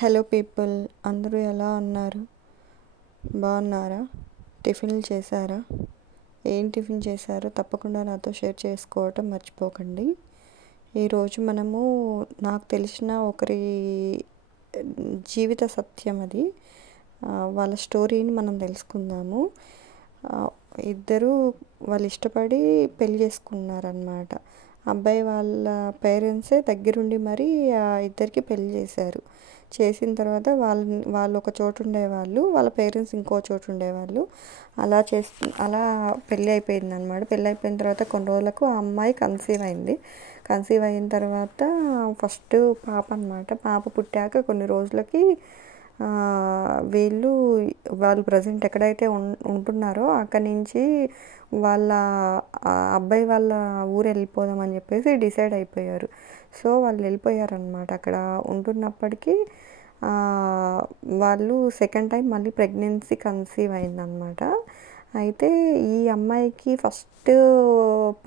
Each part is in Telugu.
హలో పీపుల్, అందరూ ఎలా ఉన్నారు? బాగున్నారా? టిఫిన్లు చేశారా? ఏం టిఫిన్ చేశారో తప్పకుండా నాతో షేర్ చేసుకోవటం మర్చిపోకండి. ఈరోజు మనము నాకు తెలిసిన ఒకరి జీవిత సత్యం అది, వాళ్ళ స్టోరీని మనం తెలుసుకుందాము. ఇద్దరు వాళ్ళు ఇష్టపడి పెళ్లి చేసుకున్నారనమాట. అబ్బాయి వాళ్ళ పేరెంట్సే దగ్గరుండి మరి ఇద్దరికి పెళ్లి చేశారు. చేసిన తర్వాత వాళ్ళు ఒక చోటు ఉండేవాళ్ళు, వాళ్ళ పేరెంట్స్ ఇంకో చోటు ఉండేవాళ్ళు. అలా పెళ్ళి అయిపోయింది అనమాట. పెళ్ళి అయిపోయిన తర్వాత కొన్ని రోజులకు ఆ అమ్మాయి కన్సీవ్ అయింది. కన్సీవ్ అయిన తర్వాత ఫస్ట్ పాప అనమాట. పాప పుట్టాక కొన్ని రోజులకి వాళ్ళు ప్రజెంట్ ఎక్కడైతే ఉంటున్నారో అక్కడి నుంచి వాళ్ళ అబ్బాయి వాళ్ళ ఊరు వెళ్ళిపోదామని చెప్పేసి డిసైడ్ అయిపోయారు. సో వాళ్ళు వెళ్ళిపోయారనమాట. అక్కడ ఉంటున్నప్పటికీ వాళ్ళు సెకండ్ టైం మళ్ళీ ప్రెగ్నెన్సీ కన్సీవ్ అయిందనమాట. అయితే ఈ అమ్మాయికి ఫస్ట్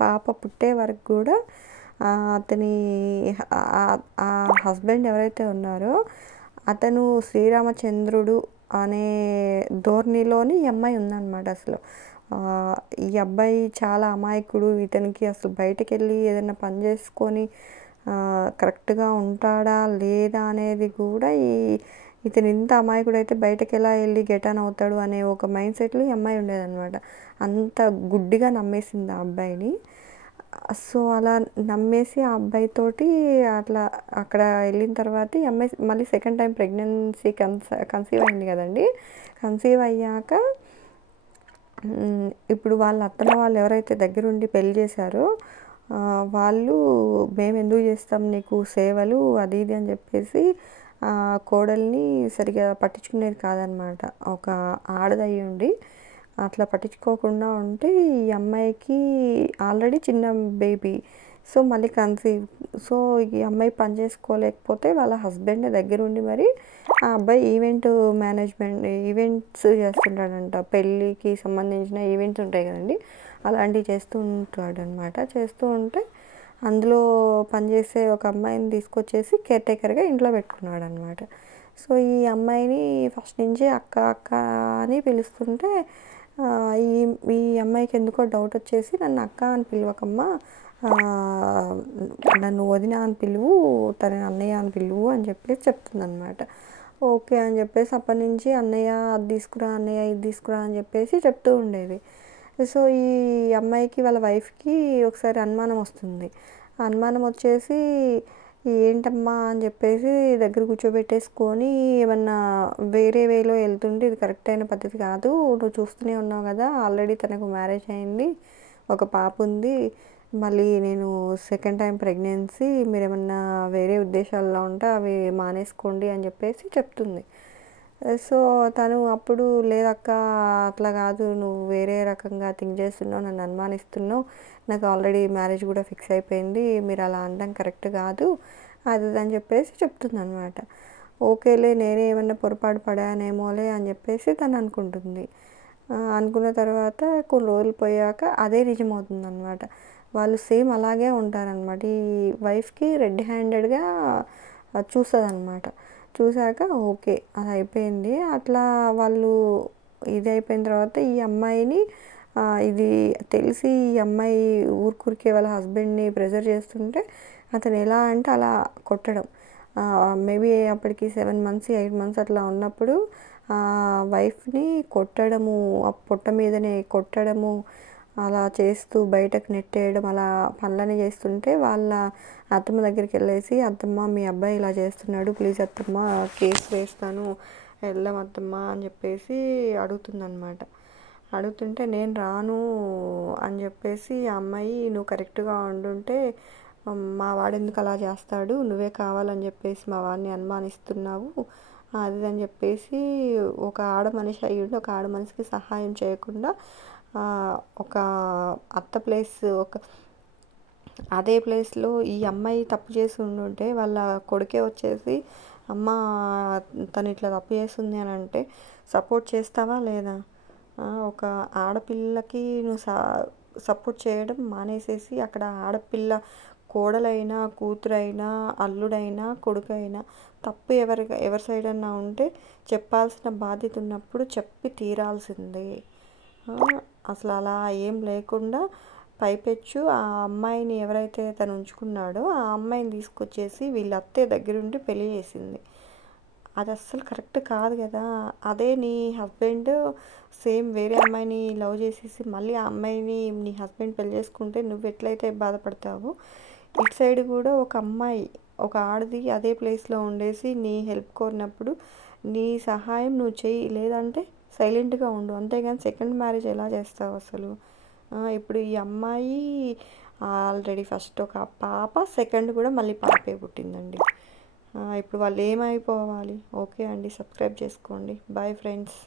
పాప పుట్టే వరకు కూడా అతని హస్బెండ్ ఎవరైతే ఉన్నారో అతను శ్రీరామచంద్రుడు అనే ధోరణిలోని ఈ అమ్మాయి ఉందన్నమాట. అసలు ఈ అబ్బాయి చాలా అమాయకుడు, ఇతనికి అసలు బయటకు వెళ్ళి ఏదైనా పని చేసుకొని కరెక్ట్గా ఉంటాడా లేదా అనేది కూడా ఇతను ఇంత అమాయకుడు అయితే బయటకు ఎలా వెళ్ళి గెటాన్ అవుతాడు అనే ఒక మైండ్ సెట్లో ఈ అమ్మాయి ఉండేదన్నమాట. అంత గుడ్డిగా నమ్మేసింది ఆ అబ్బాయిని. సో అలా నమ్మేసి ఆ అబ్బాయితోటి అట్లా అక్కడ వెళ్ళిన తర్వాత ఈ అమ్మాయి మళ్ళీ సెకండ్ టైం ప్రెగ్నెన్సీ కన్సీవ్ అయింది కదండి. కన్సీవ్ అయ్యాక ఇప్పుడు వాళ్ళ అత్తమ్మ వాళ్ళు ఎవరైతే దగ్గరుండి పెళ్లి చేశారో వాళ్ళు, మేము ఎందుకు చేస్తాం నీకు సేవలు అది ఇది అని చెప్పేసి కోడల్ని సరిగా పట్టించుకునేది కాదనమాట. ఒక ఆడదయ్యి ఉండి అట్లా పట్టించుకోకుండా ఉంటే ఈ అమ్మాయికి ఆల్రెడీ చిన్న బేబీ, సో మళ్ళీ కన్సీవ్. సో ఈ అమ్మాయి పని చేసుకోలేకపోతే వాళ్ళ హస్బెండ్ దగ్గరుండి మరి ఆ అబ్బాయి ఈవెంట్స్ చేస్తుంటాడంట. పెళ్ళికి సంబంధించిన ఈవెంట్స్ ఉంటాయి కదండి, అలాంటివి చేస్తూ ఉంటాడనమాట. చేస్తూ ఉంటే అందులో పనిచేసే ఒక అమ్మాయిని తీసుకొచ్చేసి కేర్ టేకర్గా ఇంట్లో పెట్టుకున్నాడు అనమాట. సో ఈ అమ్మాయిని ఫస్ట్ నుంచి అక్క అక్క అని పిలుస్తుంటే ఈ ఈ అమ్మాయికి ఎందుకో డౌట్ వచ్చేసి, నన్ను అక్క అని పిలవకమ్మా, నన్ను వదిన అని పిలువు, తన అన్నయ్య అని పిలువు అని చెప్పేసి చెప్తుందనమాట. ఓకే అని చెప్పేసి అప్పటి నుంచి అన్నయ్య అది తీసుకురా, అన్నయ్య ఇది తీసుకురా అని చెప్పేసి చెప్తూ ఉండేది. సో ఈ అమ్మాయికి వాళ్ళ వైఫ్కి ఒకసారి అనుమానం వస్తుంది. అనుమానం వచ్చేసి ఏంటమ్మా అని చెప్పేసి దగ్గర కూర్చోబెట్టేసుకొని, ఏమన్నా వేరే వేలో వెళ్తుంటే ఇది కరెక్ట్ అయిన పద్ధతి కాదు, నువ్వు చూస్తూనే ఉన్నావు కదా ఆల్రెడీ తనకు మ్యారేజ్ అయింది, ఒక పాప ఉంది, మళ్ళీ నేను సెకండ్ టైం ప్రెగ్నెన్సీ, మీరు ఏమన్నా వేరే ఉద్దేశాల్లో ఉంటే అవి మానేసుకోండి అని చెప్పేసి చెప్తుంది. సో తను అప్పుడు, లేదక్క అట్లా కాదు, నువ్వు వేరే రకంగా థింక్ చేస్తున్నావు, నన్ను అనుమానిస్తున్నావు, నాకు ఆల్రెడీ మ్యారేజ్ కూడా ఫిక్స్ అయిపోయింది, మీరు అలా అనడం కరెక్ట్ కాదు అది అని చెప్పేసి చెప్తుందనమాట. ఓకేలే, నేనే ఏమన్నా పొరపాటు పడానేమోలే అని చెప్పేసి తను అనుకుంటుంది. అనుకున్న తర్వాత కొన్ని రోజులు పోయాక అదే నిజమవుతుంది అనమాట. వాళ్ళు సేమ్ అలాగే ఉంటారనమాట. ఈ వైఫ్కి రెడ్ హ్యాండెడ్గా చూస్తుంది అనమాట. చూశాక ఓకే అది అయిపోయింది. అట్లా వాళ్ళు ఇది అయిపోయిన తర్వాత ఈ అమ్మాయిని ఇది తెలిసి ఈ అమ్మాయి ఊరికే వాళ్ళ హస్బెండ్ని ప్రెజర్ చేస్తుంటే అతను ఎలా అంటే అలా కొట్టడం, మేబీ అప్పటికి 7 months 8 months అట్లా ఉన్నప్పుడు వైఫ్ని కొట్టడము, ఆ పొట్ట మీదనే కొట్టడము, అలా చేస్తూ బయటకు నెట్టేయడం, అలా పనులని చేస్తుంటే వాళ్ళ అత్తమ్మ దగ్గరికి వెళ్ళేసి, అత్తమ్మ మీ అబ్బాయి ఇలా చేస్తున్నాడు, ప్లీజ్ అత్తమ్మ కేసు వేస్తాను, వెళ్దాం అత్తమ్మ అని చెప్పేసి అడుగుతుందన్నమాట. అడుగుతుంటే నేను రాను అని చెప్పేసి ఆ అమ్మాయి, నువ్వు కరెక్ట్గా ఉండుంటే మా వాడు ఎందుకు అలా చేస్తాడు, నువ్వే కావాలని చెప్పేసి మా వాడిని అనుమానిస్తున్నావు అది అని చెప్పేసి, ఒక ఆడ మనిషి అయ్యుండి ఒక ఆడ మనిషికి సహాయం చేయకుండా ఒక అత్త ప్లేస్ అదే ప్లేస్లో ఈ అమ్మాయి తప్పు చేసి ఉండుంటే వాళ్ళ కొడుకే వచ్చేసి, అమ్మ తను ఇట్లా తప్పు చేస్తుంది అని అంటే సపోర్ట్ చేస్తావా లేదా? ఒక ఆడపిల్లకి నువ్వు సపోర్ట్ చేయడం మానేసేసి అక్కడ ఆడపిల్ల కోడలైనా, కూతురైనా, అల్లుడైనా, కొడుకైనా తప్పు ఎవరి సైడ్ అన్నా ఉంటే చెప్పాల్సిన బాధ్యత ఉన్నప్పుడు చెప్పి తీరాల్సిందే. అసలు అలా ఏం లేకుండా పైపెచ్చు ఆ అమ్మాయిని ఎవరైతే తను ఉంచుకున్నాడో ఆ అమ్మాయిని తీసుకొచ్చేసి వీళ్ళ అత్తయ్య దగ్గరుండి పెళ్లి చేసింది. అది అస్సలు కరెక్ట్ కాదు కదా! అదే నీ హస్బెండ్ సేమ్ వేరే అమ్మాయిని లవ్ చేసేసి మళ్ళీ ఆ అమ్మాయిని నీ హస్బెండ్ పెళ్లి చేసుకుంటే నువ్వు ఎట్లయితే బాధపడతావో, ఇటు సైడ్ కూడా ఒక అమ్మాయి, ఒక ఆడది అదే ప్లేస్లో ఉండేసి నీ హెల్ప్ కోరినప్పుడు నీ సహాయం నువ్వు చెయ్యి, లేదంటే సైలెంట్గా ఉండు. అంతేగాని సెకండ్ మ్యారేజ్ ఎలా చేస్తావు అసలు? ఇప్పుడు ఈ అమ్మాయి ఆల్రెడీ ఫస్ట్ ఒక పాప, సెకండ్ కూడా మళ్ళీ పాపే పుట్టిందండి. ఇప్పుడు వాళ్ళు ఏమైపోవాలి? ఓకే అండి, సబ్స్క్రైబ్ చేసుకోండి. Bye friends.